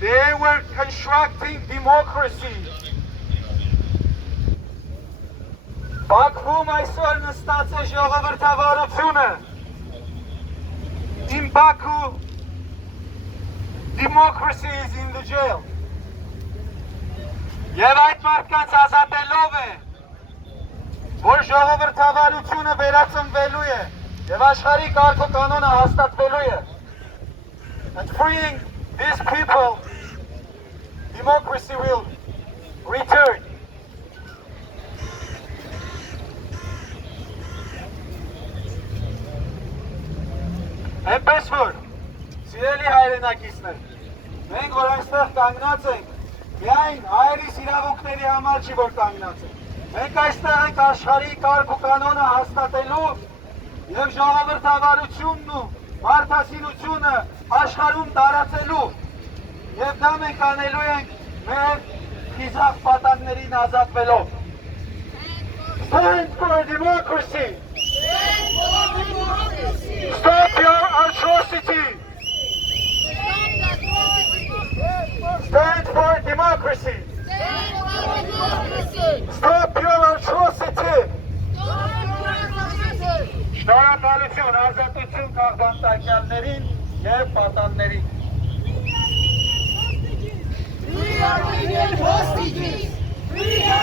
They were constructing democracy. Բաքվում այսօր նստած է ժողովրդավարությունը։ In Baku, democracy is in the jail. Եվ այդ մարդկանց ազատելով է, որ ժողովրդավարությունը վերածնվելու է եւ աշխարհի կարգ ու կանոնը հաստատվելու է. And freeing these people, democracy will return. Այնպես որ, սիրելի հայրենակիցներ, մենք որ այստեղ կանգնած ենք, միայն հայերիս իրավունքների համար չի, որ կանգնած ենք։ Մենք այստեղ ենք աշխարհի կարգ ու կանոնը հաստատելու եւ ժողովրդավարությունն ու մարդասիրությունը աշխարհում տարածելու եւ դա մենք անելու ենք մեր խիզախ պատաններին ազատվելով։ Stand for democracy! Stand for democracy! Stop your atrocity! Stand for democracy! Stand for democracy! Stop your atrocity! Շնորհակալություն, ազատություն քաղբանտակյալներին եւ պատաններին։ We are Indian hostages! We are